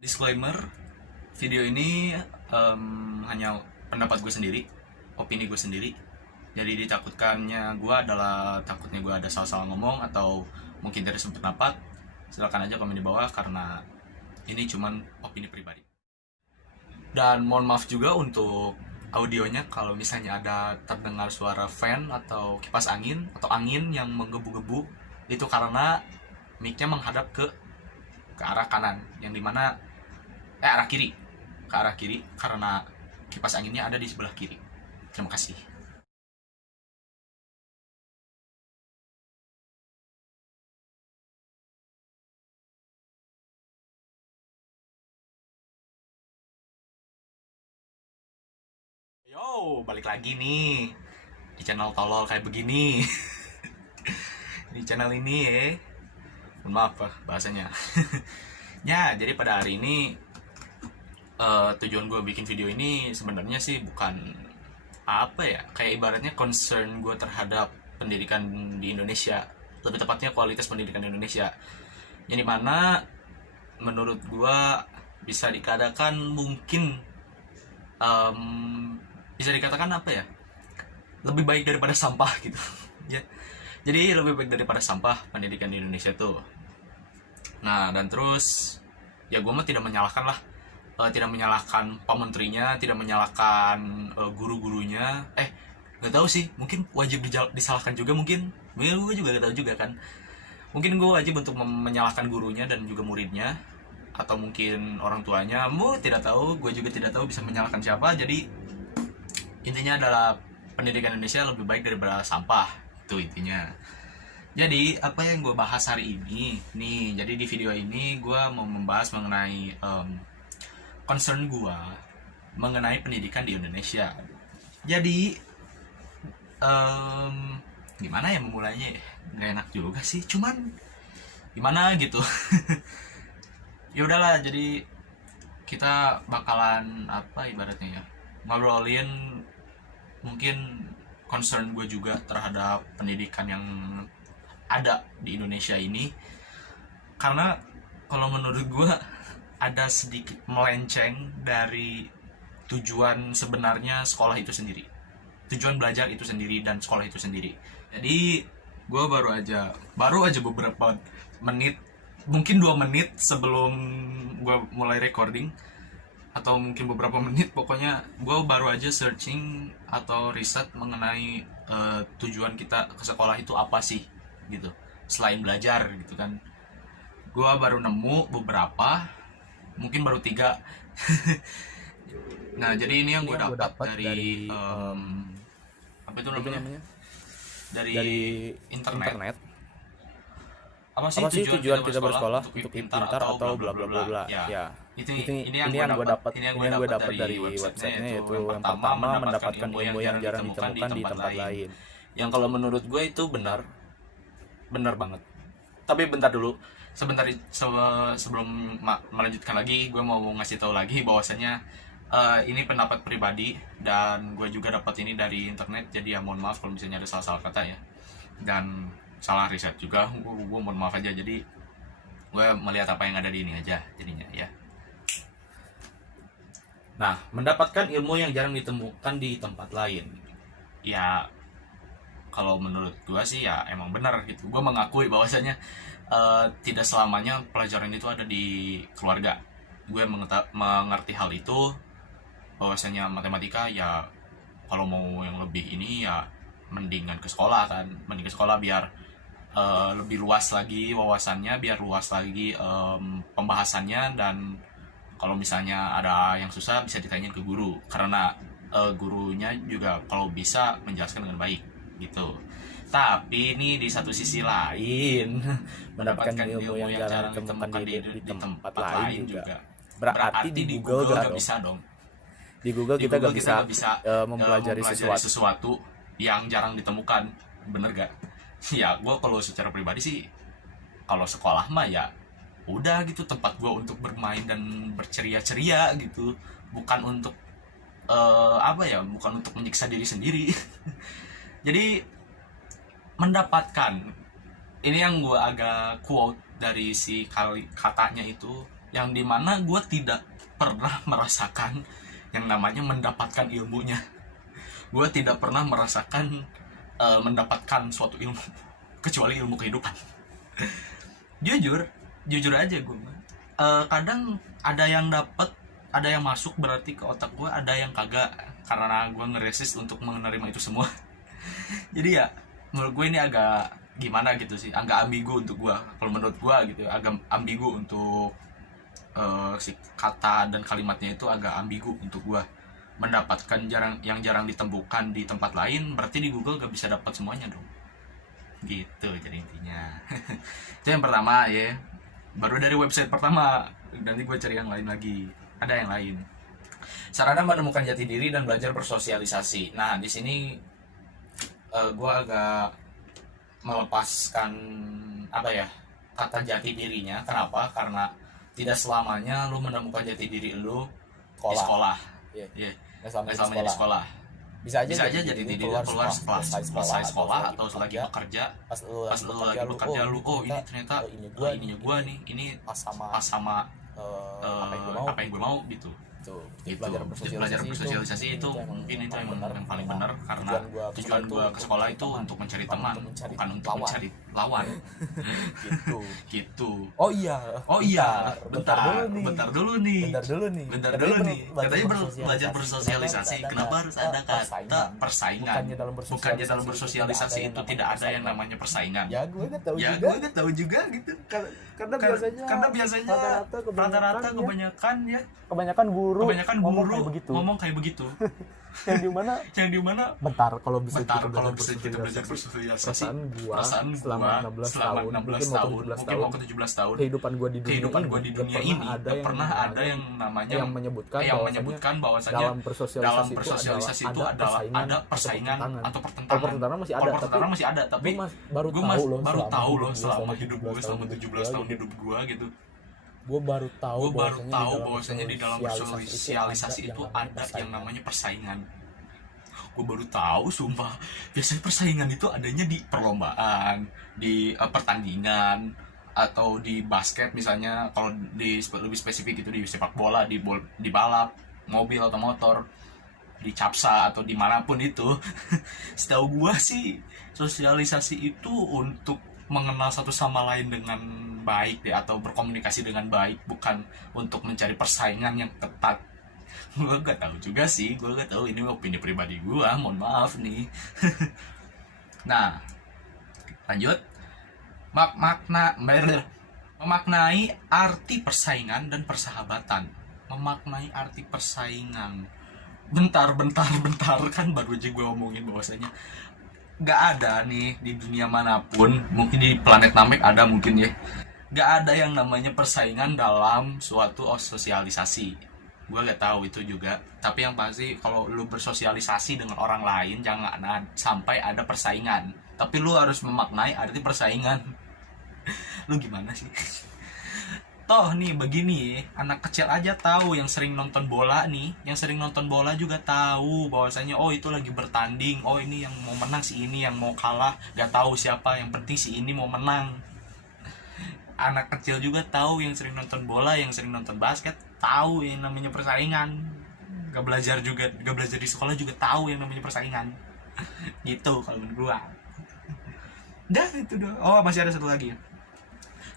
Disclaimer, video ini hanya pendapat gue sendiri, opini gue sendiri. Jadi ditakutkannya gue adalah takutnya gue ada salah-salah ngomong atau mungkin dari sudut pendapat. Silakan aja komen di bawah karena ini cuman opini pribadi. Dan mohon maaf juga untuk audionya kalau misalnya ada terdengar suara fan atau kipas angin atau angin yang menggebu-gebu, itu karena mic-nya menghadap ke arah kanan, yang dimana arah kiri, ke arah kiri karena kipas anginnya ada di sebelah kiri. Terima kasih. Yo, balik lagi nih di channel tolol kayak begini. Di channel ini ya. Mohon maaf bahasanya. Ya, jadi pada hari ini tujuan gue bikin video ini sebenarnya sih bukan apa ya, kayak ibaratnya concern gue terhadap pendidikan di Indonesia, lebih tepatnya kualitas pendidikan di Indonesia, yang dimana menurut gue bisa dikatakan mungkin bisa dikatakan apa ya, lebih baik daripada sampah gitu. Ya, jadi lebih baik daripada sampah pendidikan di Indonesia tuh. Nah, dan terus ya gue mah tidak menyalahkan lah, tidak menyalahkan pak menterinya, tidak menyalahkan guru-gurunya. Nggak tahu sih, mungkin wajib disalahkan juga mungkin. Gue juga nggak tahu juga kan. Mungkin gue wajib untuk menyalahkan gurunya dan juga muridnya, atau mungkin orang tuanya. Tidak tahu, gue juga tidak tahu bisa menyalahkan siapa. Jadi intinya adalah pendidikan Indonesia lebih baik daripada sampah, itu intinya. Jadi apa yang gue bahas hari ini nih, jadi di video ini gue mau membahas mengenai concern gue mengenai pendidikan di Indonesia. Jadi gimana ya memulainya ya, nggak enak juga sih, cuman gimana gitu. Ya udahlah, jadi kita bakalan apa ibaratnya ya, ngobrolin mungkin concern gue juga terhadap pendidikan yang ada di Indonesia ini. Karena kalau menurut gue ada sedikit melenceng dari tujuan sebenarnya sekolah itu sendiri, tujuan belajar itu sendiri dan sekolah itu sendiri. Jadi gue baru aja beberapa menit, mungkin 2 menit sebelum gue mulai recording, atau mungkin beberapa menit, pokoknya gue baru aja searching atau riset mengenai tujuan kita ke sekolah itu apa sih gitu, selain belajar gitu kan. Gue baru nemu beberapa, mungkin baru 3. Nah, jadi ini yang gue dapat dari apa itu namanya, dari internet. Apa sih tujuan kita bersekolah? Untuk pintar atau bla bla bla bla. Ya. Ini yang gue dapat dari websitenya, yaitu yang pertama, mendapatkan ilmu yang jarang ditemukan di tempat lain. Yang kalau menurut gue itu benar banget. Tapi bentar dulu, sebentar, sebelum melanjutkan lagi, gue mau ngasih tahu lagi bahwasanya ini pendapat pribadi dan gue juga dapat ini dari internet. Jadi ya mohon maaf kalau misalnya ada salah-salah kata ya, dan salah riset juga. Gue mohon maaf aja. Jadi gue melihat apa yang ada di ini aja jadinya ya. Nah, mendapatkan ilmu yang jarang ditemukan di tempat lain, ya kalau menurut gue sih ya emang benar gitu. Gue mengakui bahwasanya tidak selamanya pelajaran itu ada di keluarga. Gue mengerti hal itu, bahwasanya matematika ya kalau mau yang lebih ini ya mendingan ke sekolah kan, mending ke sekolah biar lebih luas lagi wawasannya, biar luas lagi pembahasannya, dan kalau misalnya ada yang susah bisa ditanyain ke guru, karena gurunya juga kalau bisa menjelaskan dengan baik gitu. Tapi ini di satu sisi lain mendapatkan ilmu yang jarang ditemukan di tempat lain juga berarti di Google gak bisa dong. Di Google kita gak bisa mempelajari sesuatu yang jarang ditemukan, bener gak? Ya gue kalau secara pribadi sih, kalau sekolah mah ya udah gitu, tempat gue untuk bermain dan berceria-ceria gitu, bukan untuk apa ya, bukan untuk menyiksa diri sendiri. Jadi mendapatkan, ini yang gue agak quote dari si katanya itu, yang dimana gue tidak pernah merasakan yang namanya mendapatkan ilmunya. Gue tidak pernah merasakan mendapatkan suatu ilmu kecuali ilmu kehidupan. jujur aja gue kadang ada yang dapet, ada yang masuk berarti ke otak gue, ada yang kagak karena gue ngeresist untuk menerima itu semua. Jadi ya menurut gue ini agak gimana gitu sih, agak ambigu untuk gue. Kalau menurut gue gitu agak ambigu untuk si kata dan kalimatnya itu agak ambigu untuk gue. Mendapatkan jarang ditemukan di tempat lain, berarti di Google gak bisa dapat semuanya dong. Gitu jadi intinya. Itu yang pertama ya. Baru dari website pertama, nanti gue cari yang lain lagi. Ada yang lain. Sarana menemukan jati diri dan belajar bersosialisasi. Nah di sini gue agak melepaskan kata jati dirinya. Kenapa? Karena tidak selamanya lu menemukan jati diri lu di sekolah. Iya. Nggak selamanya di sekolah. Bisa aja jadi diri keluar selesai sekolah atau lagi bekerja. Pas lu lagi bekerja lu ini ternyata ininya gua nih, ini pas sama apa yang gue mau gitu. Belajar bersosialisasi itu mungkin itu yang paling benar, karena tujuan gue ke sekolah itu untuk mencari teman, bukan untuk mencari lawan. gitu. Oh iya, bentar dulu nih. Katanya belajar bersosialisasi. Kenapa harus ada kata persaingan? Bukannya dalam bersosialisasi itu tidak ada yang namanya persaingan. Ya gue nggak tahu juga gitu. Karena biasanya rata-rata kebanyakan guru ngomong kayak begitu. yang dimana bentar kalau bisa kita belajar bersosialisasi. Perasaan gua selama 16 tahun mungkin mau ke 17 tahun kehidupan gua di dunia ini gak pernah ada yang namanya yang menyebutkan bahwasanya dalam bersosialisasi itu ada persaingan atau pertentangan. Pertentangan masih ada, tapi gue baru tahu loh selama hidup gue, selama 17 tahun hidup gue gitu. Gue baru tahu bahwasanya di dalam bersosialisasi itu ada yang namanya persaingan. Gue baru tahu, sumpah. Biasanya persaingan itu adanya di perlombaan, di pertandingan, atau di basket misalnya. Kalau lebih spesifik itu di sepak bola, di balap mobil atau motor, di capsa atau dimanapun itu. Setahu gue sih sosialisasi itu untuk mengenal satu sama lain dengan baik deh, atau berkomunikasi dengan baik, bukan untuk mencari persaingan yang ketat. Gue gak tahu juga sih, gue gak tahu, ini opini pribadi gue, mohon maaf nih. Nah, lanjut. Memaknai arti persaingan dan persahabatan. Memaknai arti persaingan. Bentar, kan baru aja gue ngomongin bahwasanya gak ada nih di dunia manapun, mungkin di planet Namek ada mungkin ya, gak ada yang namanya persaingan dalam suatu sosialisasi. Gue gak tahu itu juga, tapi yang pasti kalau lu bersosialisasi dengan orang lain jangan sampai ada persaingan, tapi lu harus memaknai arti persaingan. Lu gimana sih? Toh nih begini, anak kecil aja tahu, yang sering nonton bola juga tahu bahwasanya oh itu lagi bertanding, oh ini yang mau menang si ini, yang mau kalah gak tahu siapa, yang penting si ini mau menang. Anak kecil juga tahu, yang sering nonton bola, yang sering nonton basket tahu yang namanya persaingan. Gak belajar di sekolah juga tahu yang namanya persaingan. Gitu kalau menurut gua. Dah itu doang. Oh masih ada satu lagi.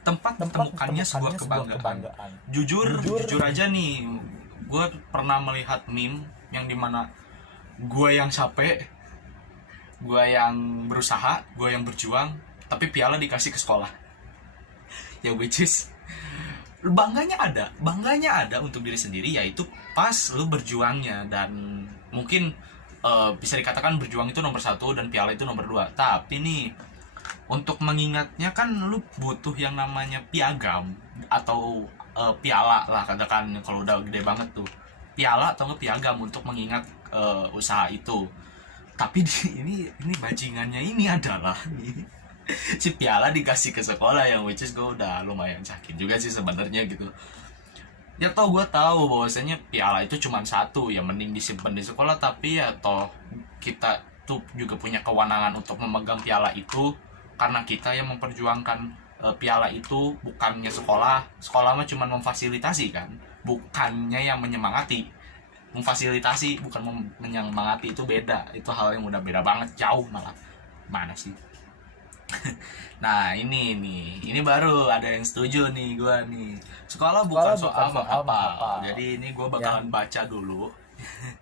Tempat ditemukannya sebuah kebanggaan. Jujur aja nih, gue pernah melihat meme yang dimana gue yang capek, gue yang berusaha, gue yang berjuang, tapi piala dikasih ke sekolah. Ya which is bangganya ada untuk diri sendiri, yaitu pas lu berjuangnya. Dan mungkin bisa dikatakan berjuang itu nomor 1 dan piala itu nomor 2. Tapi nih, untuk mengingatnya kan lu butuh yang namanya piagam atau piala lah, katakan kalau udah gede banget tuh, piala atau piagam untuk mengingat usaha itu. Tapi ini bajingannya ini adalah si piala dikasih ke sekolah, yang which is gue udah lumayan sakit juga sih sebenarnya gitu. Ya gue tahu bahwasanya piala itu cuma 1, ya mending disimpan di sekolah, tapi ya toh kita tuh juga punya kewenangan untuk memegang piala itu karena kita yang memperjuangkan piala itu bukannya sekolah mah cuma memfasilitasi kan, bukannya yang menyemangati. Memfasilitasi bukan menyemangati itu beda, itu hal yang udah beda banget, jauh malah. Mana sih? Nah ini baru ada yang setuju nih, gue nih, sekolah bukan soal menghafal. Jadi ini gue bakalan baca dulu.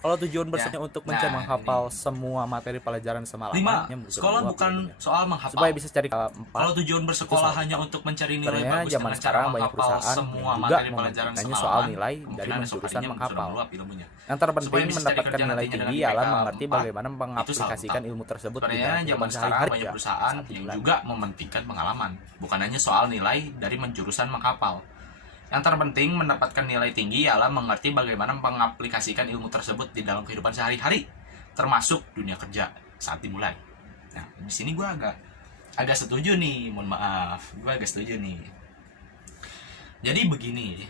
Kalau tujuan besarnya untuk menghafal semua materi pelajaran semalam, sekolah bukan soal menghafal supaya bisa cari kalau tujuan bersekolah hanya untuk mencari nilai bagus zaman sekarang banyak perusahaan semua juga materi pelajaran semalam, soal nilai dari jurusan menghafal. Yang terpenting mendapatkan nilai tinggi ialah mengerti bagaimana mengaplikasikan ilmu tersebut di dalam zaman sekarang banyak perusahaan yang juga mementingkan pengalaman, bukan hanya soal nilai dari jurusan menghafal. Yang terpenting mendapatkan nilai tinggi ialah mengerti bagaimana mengaplikasikan ilmu tersebut di dalam kehidupan sehari-hari, termasuk dunia kerja saat dimulai. Nah, di sini gue agak setuju nih, mohon maaf, gue agak setuju nih. Jadi begini.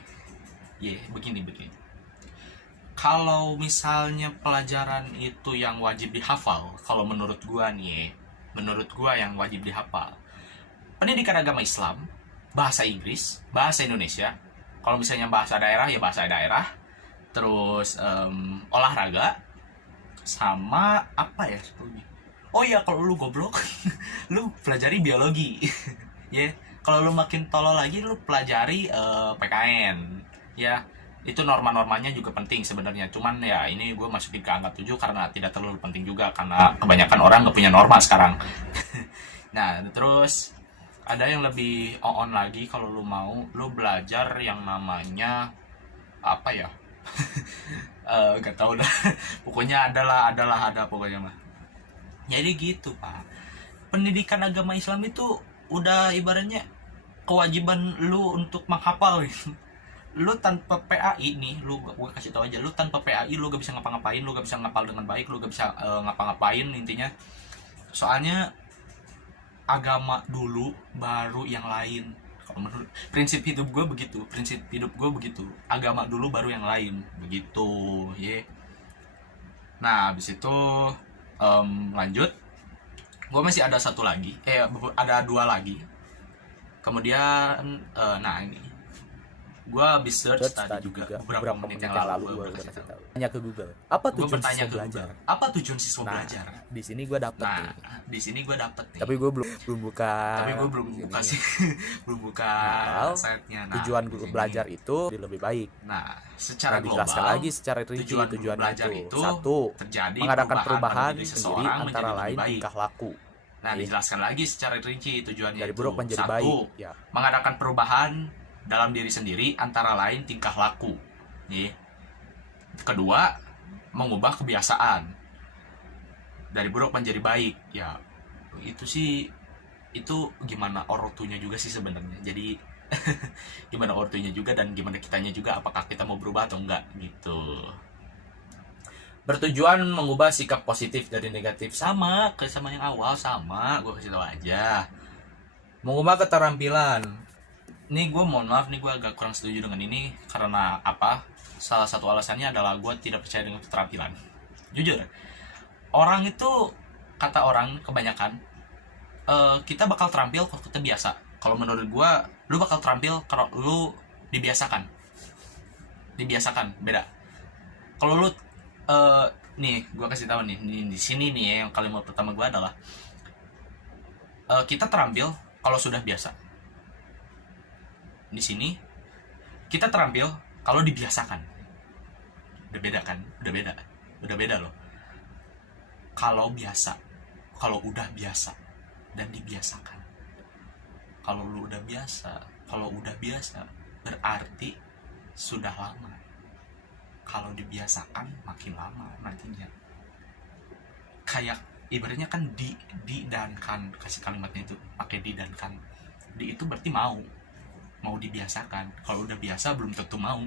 Kalau misalnya pelajaran itu yang wajib dihafal, kalau menurut gue nih, yang wajib dihafal, pendidikan agama Islam, bahasa Inggris, bahasa Indonesia. Kalau misalnya bahasa daerah ya bahasa daerah, terus olahraga, sama apa ya? Oh iya, kalau lu goblok, lu pelajari biologi, ya. Kalau lu makin tolol lagi, lu pelajari PKN, ya. Itu norma-normanya juga penting sebenarnya. Cuman ya ini gue masukin ke angka 7 karena tidak terlalu penting juga, karena kebanyakan orang gak punya norma sekarang. Nah, terus ada yang lebih on lagi, kalau lu mau, lu belajar yang namanya apa ya? Gak tau dah. Pokoknya ada pokoknya mah. Jadi gitu, Pak. Pendidikan agama Islam itu udah ibaratnya kewajiban lu untuk menghafal. Lu tanpa PAI nih, gue kasih tau aja, lu tanpa PAI lu gak bisa ngapa-ngapain, lu gak bisa ngapal dengan baik, lu gak bisa ngapa-ngapain intinya. Soalnya agama dulu baru yang lain. Kalau menurut prinsip hidup gue begitu, agama dulu baru yang lain, begitu, ya. Nah, habis itu lanjut. Gue masih ada satu lagi, ada 2 lagi. Kemudian, nah ini, gue habis search tadi juga beberapa menit yang lalu gue kasih tahu. Tanya ke Google, apa tujuan siswa belajar? Apa tujuan siswa belajar? Di sini gue dapet nih. Di sini gue dapet nih. Tapi gue belum buka. Sih. belum buka site-nya. Nah, tujuan belajar itu lebih baik. Nah, secara global dijelaskan lagi secara rinci tujuan belajar itu satu, terjadi mengadakan perubahan diri sendiri antara lain tingkah laku. Nah, dijelaskan lagi secara rinci tujuannya dari itu. buruk menjadi 1, baik, ya. Mengadakan perubahan dalam diri sendiri antara lain tingkah laku. Nih. Kedua, mengubah kebiasaan dari buruk menjadi baik. Ya, itu gimana ortunya juga sih sebenarnya. Jadi gimana ortunya juga dan gimana kitanya juga, apakah kita mau berubah atau enggak gitu. Bertujuan mengubah sikap positif dari negatif, sama yang awal, sama gue kasih tahu aja. Mengubah keterampilan. Ini gue mohon maaf nih, gue agak kurang setuju dengan ini. Karena apa? Salah satu alasannya adalah gue tidak percaya dengan keterampilan. Jujur, orang itu, kata orang kebanyakan, kita bakal terampil kalau kita biasa. Kalau menurut gue, lu bakal terampil kalau lu dibiasakan. Beda. Kalau lu nih, gue kasih tahu nih, di sini nih yang kalimat pertama gue adalah kita terampil kalau sudah biasa. Di sini kita terampil kalau dibiasakan. Udah beda loh. Kalau udah biasa dan dibiasakan. Kalau udah biasa berarti sudah lama. Kalau dibiasakan makin lama nantinya. Kayak ibaratnya kan di dan kan, kasih kalimatnya itu pakai di dan kan. Di itu berarti mau dibiasakan. Kalau udah biasa belum tentu mau.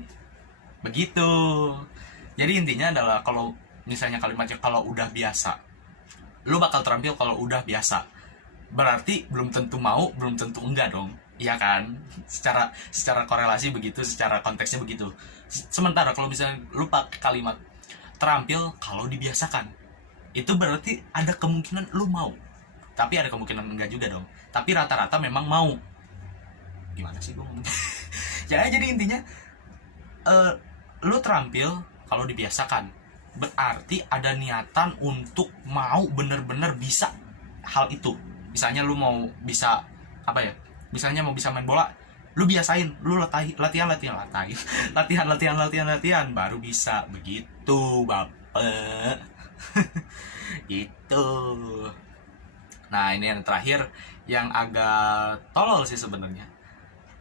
Begitu. Jadi intinya adalah kalau misalnya kalimatnya kalau udah biasa, lu bakal terampil kalau udah biasa. Berarti belum tentu mau, belum tentu enggak dong. Iya kan? Secara korelasi begitu, secara konteksnya begitu. Sementara kalau misalnya lu pakai kalimat terampil kalau dibiasakan, itu berarti ada kemungkinan lu mau. Tapi ada kemungkinan enggak juga dong. Tapi rata-rata memang mau. gimana sih gue ngomong. Ya jadi intinya lu terampil kalau dibiasakan, berarti ada niatan untuk mau bener-bener bisa hal itu. Misalnya lu mau bisa apa ya, misalnya mau bisa main bola, lu biasain, lu latihan baru bisa begitu bapak. Gitu. Nah ini yang terakhir yang agak tolol sih sebenarnya,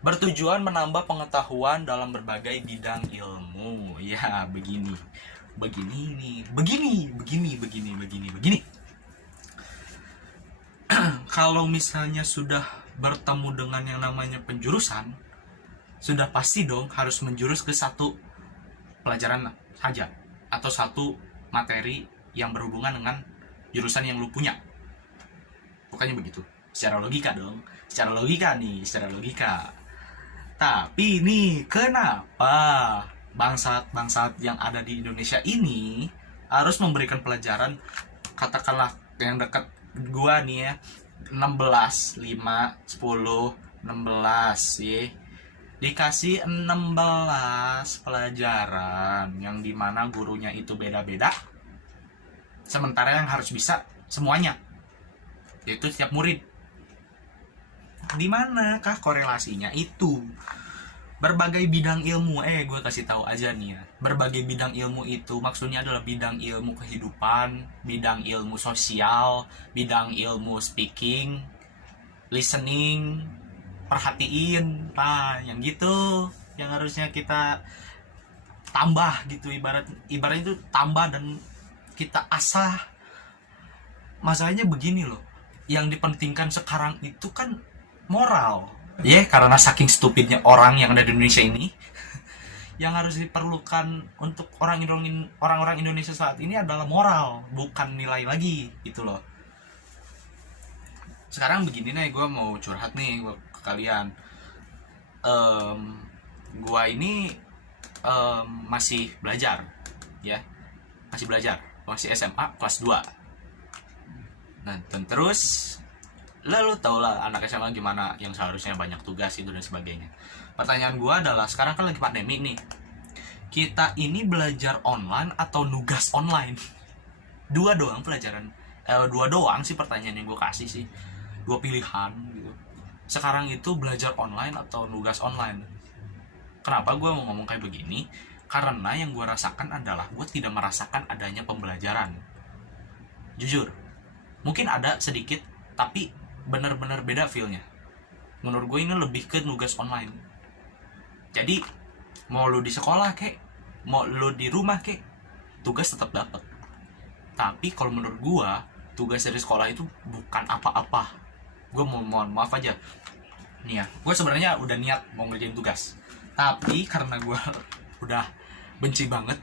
bertujuan menambah pengetahuan dalam berbagai bidang ilmu. Ya begini kalau misalnya sudah bertemu dengan yang namanya penjurusan, sudah pasti dong harus menjurus ke satu pelajaran saja atau satu materi yang berhubungan dengan jurusan yang lu punya. Bukannya begitu? Secara logika dong. Secara logika. Tapi nih, kenapa bangsat-bangsat yang ada di Indonesia ini harus memberikan pelajaran, katakanlah yang dekat gua nih ya, 16, 5, 10, 16 ya. Dikasih 16 pelajaran yang dimana gurunya itu beda-beda, sementara yang harus bisa semuanya, yaitu setiap murid. Di manakah korelasinya itu? Berbagai bidang ilmu, gue kasih tahu aja nih ya. Berbagai bidang ilmu itu maksudnya adalah bidang ilmu kehidupan, bidang ilmu sosial, bidang ilmu speaking, listening, perhatiin, nah yang gitu, yang harusnya kita tambah gitu, ibarat itu tambah dan kita asah. Masalahnya begini loh, yang dipentingkan sekarang itu kan moral. Karena saking stupidnya orang yang ada di Indonesia ini, yang harus diperlukan untuk orang-orang Indonesia saat ini adalah moral, bukan nilai lagi gitu loh. Sekarang begini nih, gue mau curhat nih ke kalian. Gue ini masih belajar, ya, masih SMA kelas 2. Nah, terus lalu tau lah anak SMA gimana, yang seharusnya banyak tugas itu dan sebagainya. Pertanyaan gue adalah, sekarang kan lagi pandemi nih, kita ini belajar online atau nugas online? Dua doang sih pertanyaan yang gue kasih sih, 2 pilihan gitu. Sekarang itu belajar online atau nugas online. Kenapa gue mau ngomong kayak begini? Karena yang gue rasakan adalah gue tidak merasakan adanya pembelajaran. Jujur, mungkin ada sedikit, tapi benar-benar beda feel-nya. Menurut gue ini lebih ke nugas online. Jadi mau lu di sekolah kek, mau lu di rumah kek, tugas tetap dapat. Tapi kalau menurut gue, tugas dari sekolah itu bukan apa-apa. Gue mohon maaf aja nih ya, gue sebenarnya udah niat mau ngerjain tugas, tapi karena gue udah benci banget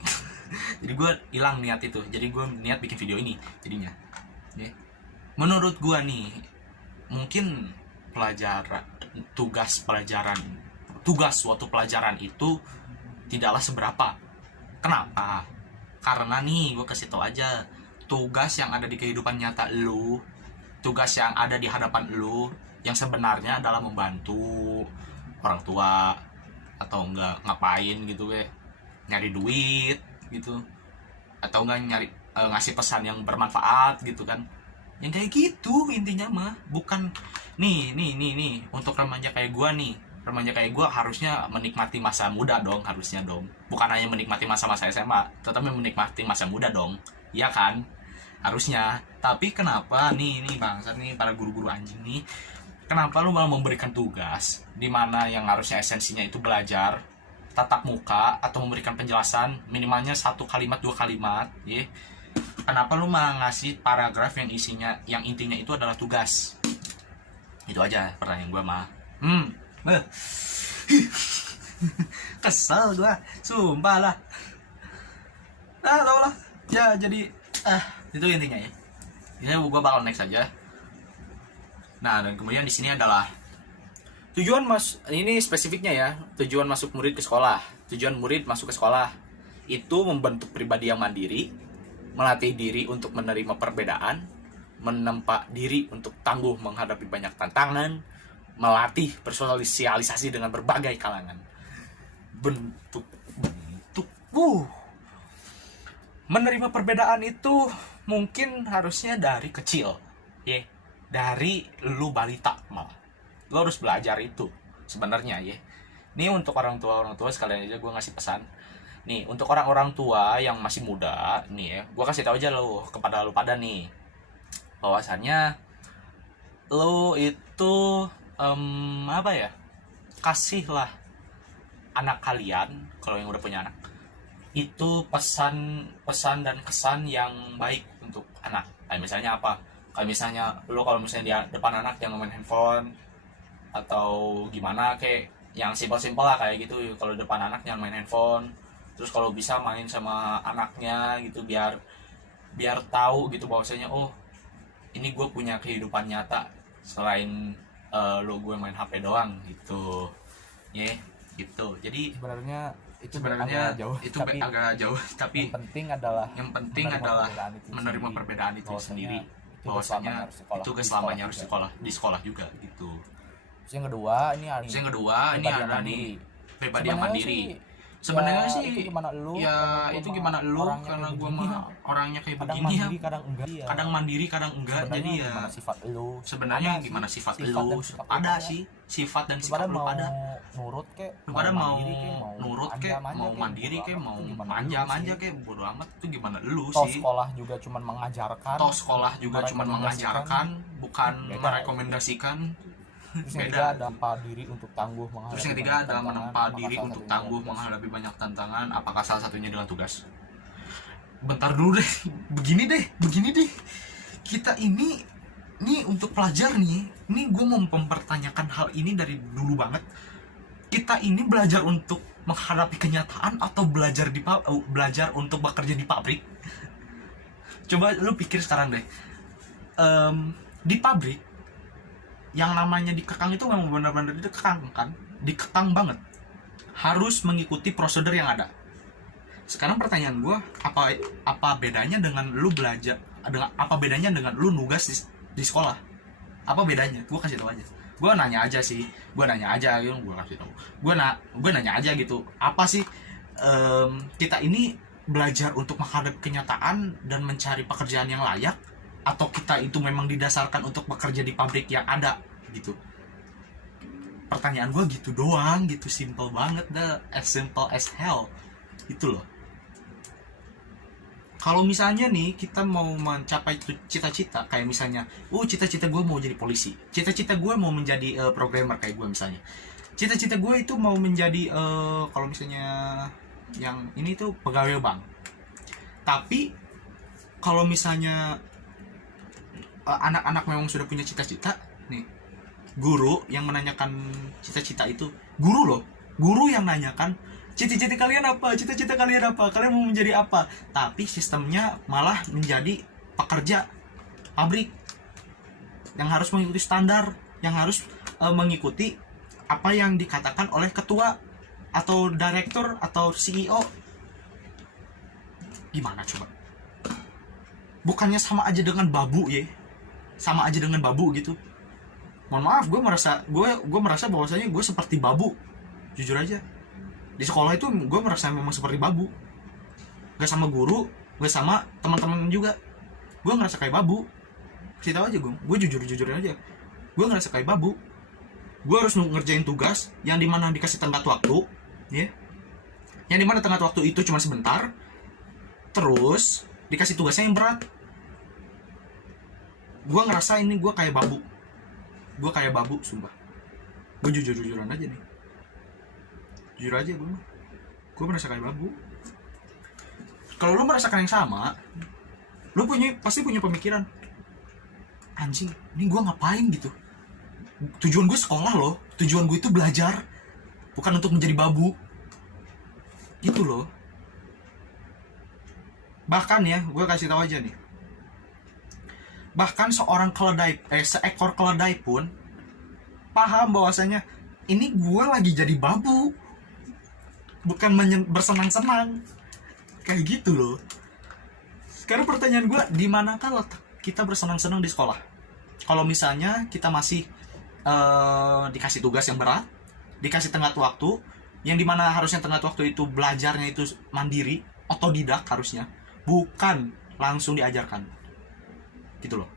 jadi gue hilang niat itu. Jadi gue niat bikin video ini jadinya. Menurut gue nih, mungkin tugas suatu pelajaran itu tidaklah seberapa. Kenapa? Karena nih, gue kasih tau aja, tugas yang ada di kehidupan nyata lu, tugas yang ada di hadapan lu, yang sebenarnya adalah membantu orang tua atau enggak ngapain gitu, nyari duit gitu, atau enggak ngasih pesan yang bermanfaat gitu kan. Yang kayak gitu intinya mah. Bukan nih untuk remaja kayak gue nih. Remaja kayak gue harusnya menikmati masa muda dong, harusnya dong. Bukan hanya menikmati masa-masa SMA, tetapi menikmati masa muda dong. Iya kan? Harusnya. Tapi kenapa nih bangsa nih, para guru-guru anjing nih, kenapa lu malah memberikan tugas di mana yang harusnya esensinya itu belajar tatap muka atau memberikan penjelasan minimalnya 1 kalimat 2 kalimat, ya. Kenapa lu malah ngasih paragraf yang intinya itu adalah tugas? Itu aja pertanyaan gue mah. Kesel gue, sumpah lah. Tau lah. Ya jadi itu intinya ya. Ini gue bakal next aja. Nah, dan kemudian di sini adalah ini spesifiknya ya, tujuan masuk murid ke sekolah. Tujuan murid masuk ke sekolah itu membentuk pribadi yang mandiri, melatih diri untuk menerima perbedaan, menempa diri untuk tangguh menghadapi banyak tantangan, melatih bersosialisasi dengan berbagai kalangan. Bentuk menerima perbedaan itu mungkin harusnya dari kecil, ya, dari lu balita malah. Lu harus belajar itu sebenarnya, ya. Ini untuk orang tua sekalian aja gue ngasih pesan. Nih, untuk orang-orang tua yang masih muda, nih ya, gue kasih tahu aja lo kepada lu pada nih, bahwasannya lo itu apa ya, kasihlah anak kalian kalau yang udah punya anak itu pesan dan kesan yang baik untuk anak. Kayak misalnya apa? Kayak misalnya lo kalau misalnya di depan anak yang main handphone atau gimana, kayak yang simpel-simpel lah kayak gitu. Kalau depan anak yang main handphone, terus kalau bisa main sama anaknya gitu, biar tahu gitu bahwasanya oh ini gue punya kehidupan nyata selain lo gue main HP doang gitu, ya, gitu. Jadi Sebenarnya agak jauh, agak jauh, tapi yang penting adalah menerima perbedaan itu sendiri, bahwasanya itu keselamanya harus di sekolah juga gitu. Terus yang kedua ini ada nih pribadi yang mandiri. Sebenarnya sih itu gimana lu, karena gue mah orangnya kayak begini ya, kadang mandiri kadang enggak. Jadi ya sebenarnya gimana sifat lu, ada sih sifat dan sikap lu ada. Nurut kek, lu pada mau nurut kek, mau mandiri kek, mau manja kek, bodo amat. Itu gimana lu sih. Sekolah juga cuman mengajarkan, bukan merekomendasikan. Terus yang ketiga ada menempa diri untuk tangguh menghadapi banyak tantangan. Apakah salah satunya dengan tugas? Bentar dulu deh, begini deh. Kita ini untuk pelajar nih. Ini gue mau mempertanyakan hal ini dari dulu banget. Kita ini belajar untuk menghadapi kenyataan atau belajar untuk bekerja di pabrik? Coba lu pikir sekarang deh. Di pabrik yang namanya dikekang itu memang benar-benar dikekang banget, harus mengikuti prosedur yang ada. Sekarang pertanyaan gue, apa bedanya dengan lu belajar, apa bedanya dengan lu nugas di sekolah? Apa bedanya? Gue kasih tau aja. Gue nanya aja gitu. Gue nanya aja gitu. Apa sih kita ini belajar untuk menghadapi kenyataan dan mencari pekerjaan yang layak, atau kita itu memang didasarkan untuk bekerja di pabrik yang ada gitu? Pertanyaan gue gitu doang gitu, simple banget dah, as simple as hell itu loh. Kalau misalnya nih kita mau mencapai cita-cita, kayak misalnya cita-cita gue mau jadi polisi, cita-cita gue mau menjadi programmer kayak gue misalnya, cita-cita gue itu mau menjadi kalau misalnya yang ini tuh pegawai bank. Tapi kalau misalnya anak-anak memang sudah punya cita-cita nih, guru yang menanyakan cita-cita itu, guru yang nanyakan cita-cita kalian apa, kalian mau menjadi apa, tapi sistemnya malah menjadi pekerja pabrik yang harus mengikuti standar, yang harus mengikuti apa yang dikatakan oleh ketua atau direktur atau CEO. Gimana coba? Bukannya sama aja dengan babu ya? Sama aja dengan babu gitu. Mohon maaf, gue merasa bahwasanya gue seperti babu. Jujur aja, di sekolah itu gue merasa memang seperti babu. Gak sama guru, gak sama teman-teman juga. Gue ngerasa kayak babu. Kasih tahu aja gue jujur aja. Gue ngerasa kayak babu. Gue harus ngerjain tugas yang dimana dikasih tenggat waktu, ya. Yang dimana tenggat waktu itu cuma sebentar. Terus dikasih tugasnya yang berat. Gue ngerasa ini gue kayak babu, sumpah. Gue jujur-jujuran aja nih. Jujur aja gue merasa kayak babu. Kalau lo merasakan yang sama, lo pasti punya pemikiran, anjing, ini gue ngapain gitu. Tujuan gue sekolah loh, tujuan gue itu belajar, bukan untuk menjadi babu. Gitu loh. Bahkan ya, gue kasih tahu aja nih. Bahkan seekor keledai pun paham bahwasanya ini gue lagi jadi babu, bukan bersenang-senang. Kayak gitu loh. Sekarang pertanyaan gue, di manakah letak kita bersenang-senang di sekolah? Kalau misalnya kita masih dikasih tugas yang berat, dikasih tenggat waktu, yang dimana harusnya tenggat waktu itu belajarnya itu mandiri, otodidak harusnya, bukan langsung diajarkan, gitu loh.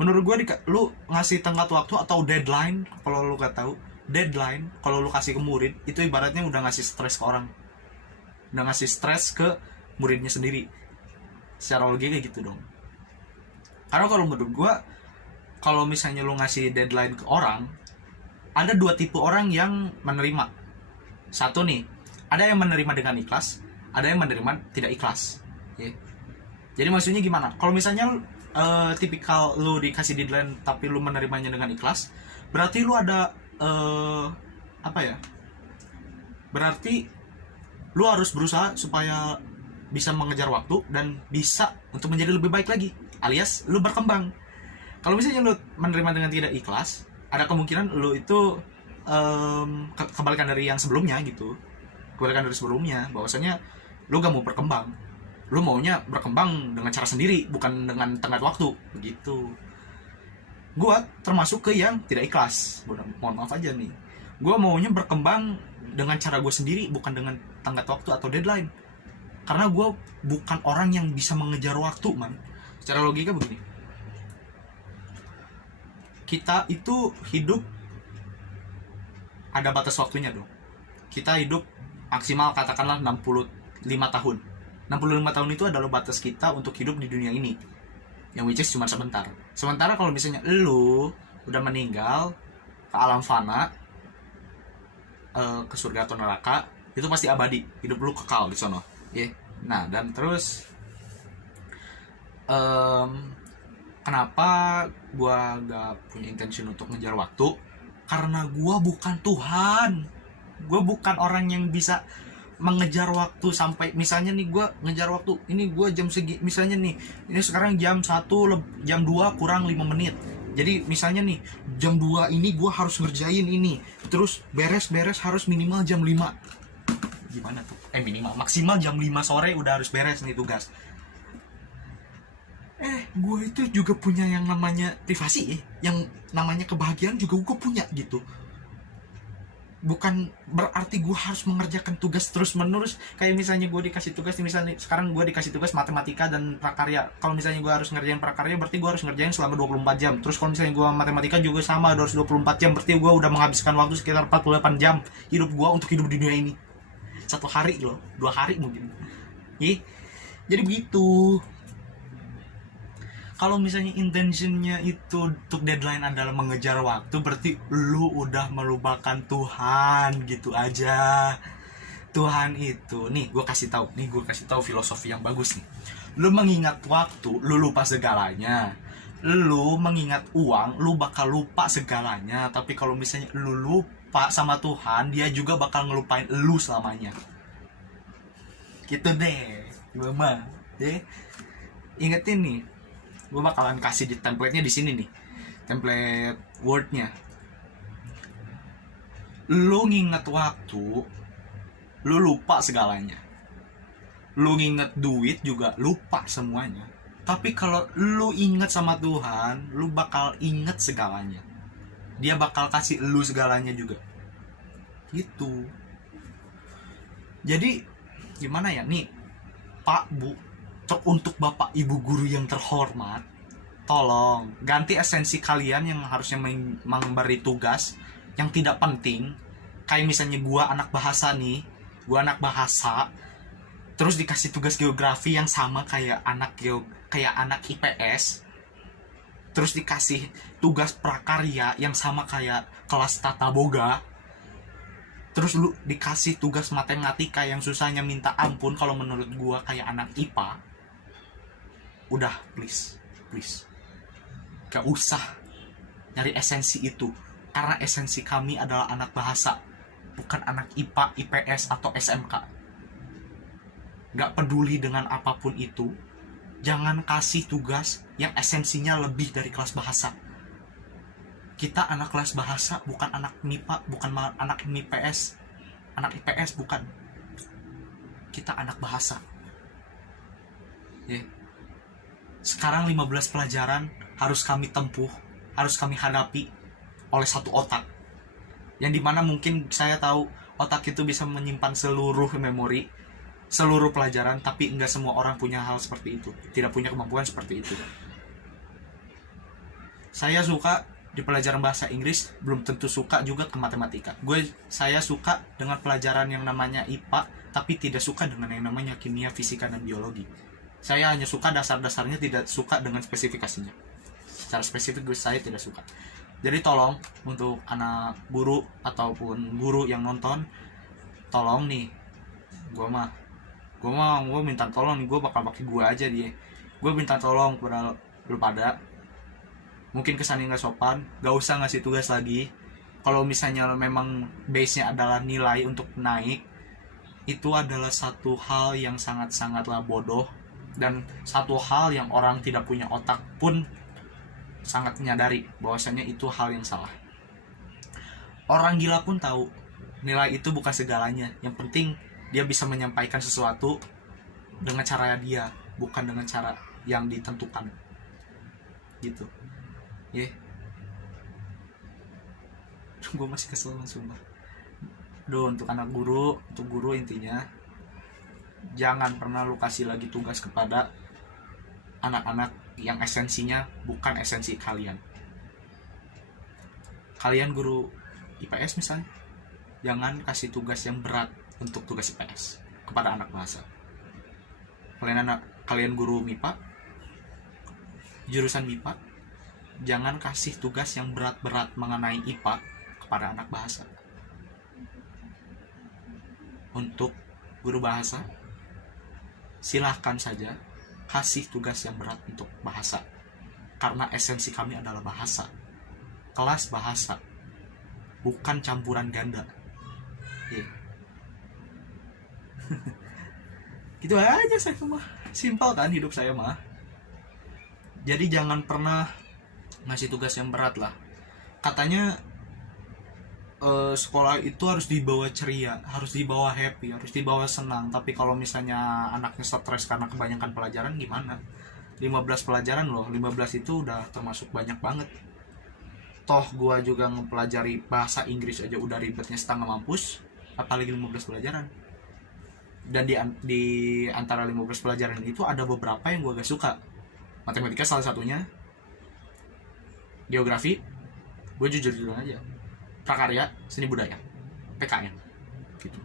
Menurut gue lu ngasih tenggat waktu atau deadline, kalau lu gak tahu deadline, kalau lu kasih ke murid itu ibaratnya udah ngasih stres ke orang, udah ngasih stres ke muridnya sendiri. Secara logika kayak gitu dong. Karena kalau menurut gue, kalau misalnya lu ngasih deadline ke orang, ada dua tipe orang yang menerima. Satu nih, ada yang menerima dengan ikhlas, ada yang menerima tidak ikhlas. Okay. Jadi maksudnya gimana? Kalau misalnya tipikal lu dikasih deadline tapi lu menerimanya dengan ikhlas, berarti lu ada apa ya? Berarti lu harus berusaha supaya bisa mengejar waktu dan bisa untuk menjadi lebih baik lagi, alias lu berkembang. Kalau misalnya lu menerima dengan tidak ikhlas, ada kemungkinan lu itu kebalikan dari yang sebelumnya gitu, kebalikan dari sebelumnya, bahwasanya lu gak mau berkembang, lu maunya berkembang dengan cara sendiri, bukan dengan tenggat waktu begitu. Gua termasuk ke yang tidak ikhlas, mohon maaf aja nih, gua maunya berkembang dengan cara gue sendiri, bukan dengan tenggat waktu atau deadline. Karena gue bukan orang yang bisa mengejar waktu, man. Secara logika begini, kita itu hidup ada batas waktunya dong. Kita hidup maksimal katakanlah 65 tahun. 65 tahun itu adalah batas kita untuk hidup di dunia ini, yang which is cuma sebentar. Sementara kalau misalnya lu udah meninggal ke alam fana, ke surga atau neraka, itu pasti abadi, hidup lu kekal di sono. Yeah. Nah, dan terus kenapa gua gak punya intention untuk ngejar waktu? Karena gua bukan Tuhan. Gua bukan orang yang bisa mengejar waktu sampai misalnya nih gua ngejar waktu ini, gua jam segi misalnya nih, ini sekarang jam 1, jam 2 kurang 5 menit. Jadi misalnya nih jam 2 ini gua harus ngerjain ini, terus beres-beres harus minimal jam 5. Gimana tuh? Minimal maksimal jam 5 sore udah harus beres nih tugas. Gue itu juga punya yang namanya privasi, yang namanya kebahagiaan juga gue punya gitu. Bukan berarti gue harus mengerjakan tugas terus menerus. Kayak misalnya gue dikasih tugas, misalnya sekarang gue dikasih tugas matematika dan prakarya. Kalau misalnya gue harus ngerjain prakarya, berarti gue harus ngerjain selama 24 jam. Terus kalau misalnya gue matematika juga sama, harus 24 jam. Berarti gue udah menghabiskan waktu sekitar 48 jam hidup gue untuk hidup di dunia ini. 1 hari loh, 2 hari mungkin. Jadi begitu. Kalau misalnya intentionnya itu untuk deadline adalah mengejar waktu, berarti lu udah melupakan Tuhan gitu aja. Tuhan itu, nih gue kasih tahu filosofi yang bagus nih. Lu mengingat waktu, lu lupa segalanya. Lu mengingat uang, lu bakal lupa segalanya. Tapi kalau misalnya lu lupa sama Tuhan, dia juga bakal ngelupain lu selamanya. Gitu deh, gue mah. Ingetin nih, gue bakalan kasih di template-nya di sini nih, template word-nya. Lu nginget waktu, lu lupa segalanya. Lu nginget duit juga lupa semuanya. Tapi kalau lu inget sama Tuhan, lu bakal inget segalanya. Dia bakal kasih lu segalanya juga. Gitu. Jadi gimana ya nih, Pak, Bu, untuk Bapak Ibu guru yang terhormat, tolong ganti esensi kalian yang harusnya memberi tugas yang tidak penting. Kayak misalnya gua anak bahasa nih, gua anak bahasa, terus dikasih tugas geografi yang sama kayak anak IPS, terus dikasih tugas prakarya yang sama kayak kelas tata boga, terus lu dikasih tugas matematika yang susahnya minta ampun kalau menurut gua kayak anak IPA. Udah, please gak usah nyari esensi itu, karena esensi kami adalah anak bahasa, bukan anak IPA, IPS, atau SMK. Gak peduli dengan apapun itu, jangan kasih tugas yang esensinya lebih dari kelas bahasa. Kita anak kelas bahasa, bukan anak MIPA, bukan anak MIPS, anak IPS, bukan. Kita anak bahasa. Sekarang 15 pelajaran harus kami tempuh, harus kami hadapi. oleh satu otak, yang dimana mungkin saya tahu otak itu bisa menyimpan seluruh memori, seluruh pelajaran, tapi enggak semua orang punya hal seperti itu, tidak punya kemampuan seperti itu. Saya suka di pelajaran bahasa Inggris, belum tentu suka juga ke matematika. Saya suka dengan pelajaran yang namanya IPA, tapi tidak suka dengan yang namanya kimia, fisika, dan biologi. Saya hanya suka dasar-dasarnya, tidak suka dengan spesifikasinya. Secara spesifik saya tidak suka. Jadi tolong untuk anak guru ataupun guru yang nonton, tolong nih, gue minta tolong nih, gue bakal pakai gue aja dia. Gue minta tolong kepada lu pada, mungkin kesannya nggak sopan, gak usah ngasih tugas lagi. Kalau misalnya memang base-nya adalah nilai untuk naik, itu adalah satu hal yang sangat-sangatlah bodoh, dan satu hal yang orang tidak punya otak pun sangat menyadari bahwasanya itu hal yang salah. Orang gila pun tahu nilai itu bukan segalanya. Yang penting dia bisa menyampaikan sesuatu dengan cara dia, bukan dengan cara yang ditentukan. Gitu. Ya. Yeah. Gue masih kesel sumpah. Untuk anak guru, untuk guru intinya jangan pernah lu kasih lagi tugas kepada anak-anak yang esensinya bukan esensi kalian. Kalian guru IPS misalnya, jangan kasih tugas yang berat untuk tugas IPS kepada anak bahasa. Kalian guru MIPA, jurusan MIPA, jangan kasih tugas yang berat-berat mengenai IPA kepada anak bahasa. Untuk guru bahasa, silahkan saja kasih tugas yang berat untuk bahasa, karena esensi kami adalah bahasa, kelas bahasa, bukan campuran ganda. Yeah. Gitu aja saya mah, simpel kan hidup saya mah. Jadi jangan pernah ngasih tugas yang berat lah. Katanya sekolah itu harus dibawa ceria, harus dibawa happy, harus dibawa senang. Tapi kalau misalnya anaknya stres karena kebanyakan pelajaran gimana? 15 pelajaran loh, 15 itu udah termasuk banyak banget. Toh gua juga mempelajari bahasa Inggris aja udah ribetnya setengah mampus, apalagi 15 pelajaran. Dan di antara 15 pelajaran itu ada beberapa yang gua gak suka. Matematika salah satunya, geografi, gue jujur aja, prakarya, seni budaya, PKN gitu.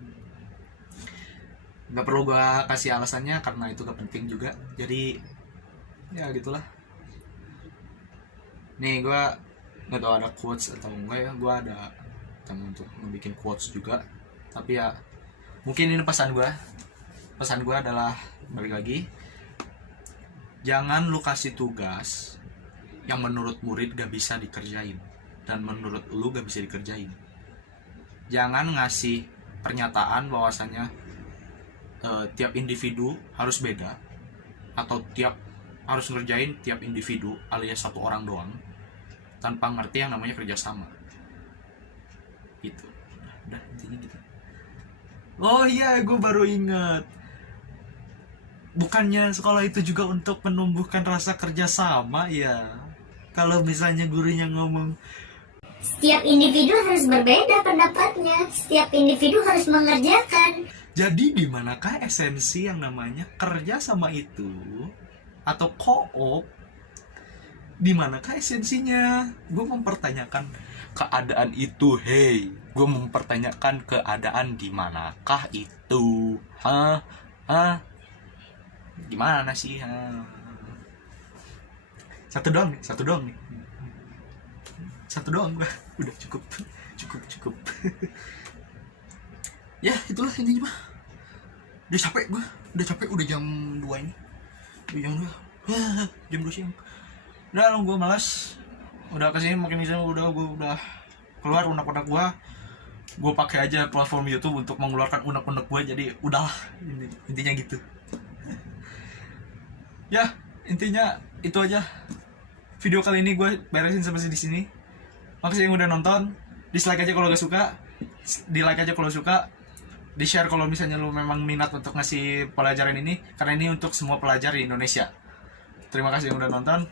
Gak perlu gue kasih alasannya karena itu gak penting juga. Jadi ya gitulah. Nih gue gak tau ada quotes atau enggak ya, gue ada temen untuk membuat quotes juga. Tapi ya mungkin ini pesan gue adalah, balik lagi, jangan lu kasih tugas yang menurut murid gak bisa dikerjain dan menurut lu gak bisa dikerjain. Jangan ngasih pernyataan bahwasanya tiap individu harus beda, atau harus ngerjain tiap individu alias satu orang doang tanpa ngerti yang namanya kerjasama. Gitu. Udah intinya gitu. Oh iya, gue baru ingat. Bukannya sekolah itu juga untuk menumbuhkan rasa kerjasama ya? Kalau misalnya gurunya ngomong setiap individu harus berbeda pendapatnya, setiap individu harus mengerjakan. Jadi di manakah esensi yang namanya kerjasama itu atau co-op? Di manakah esensinya? Gue mempertanyakan keadaan itu, hey. Gue mempertanyakan keadaan di manakah itu? Hah? Gimana sih? Satu doang nih. Satu doang gue. Udah cukup. Ya itulah intinya mah. Udah capek gue. Udah jam 2 ini. Jam 2 siang. Udah gue malas. Udah kesini makin di sana udah keluar unek-unek gue. Gue pakai aja platform YouTube untuk mengeluarkan unek-unek gue. Jadi udahlah, intinya gitu. Ya intinya itu aja. Video kali ini gue beresin sampai di sini. Makasih yang udah nonton. Dislike aja kalau gak suka, di like aja kalau suka, di share kalau misalnya lu memang minat untuk ngasih pelajaran ini, karena ini untuk semua pelajar di Indonesia. Terima kasih yang udah nonton.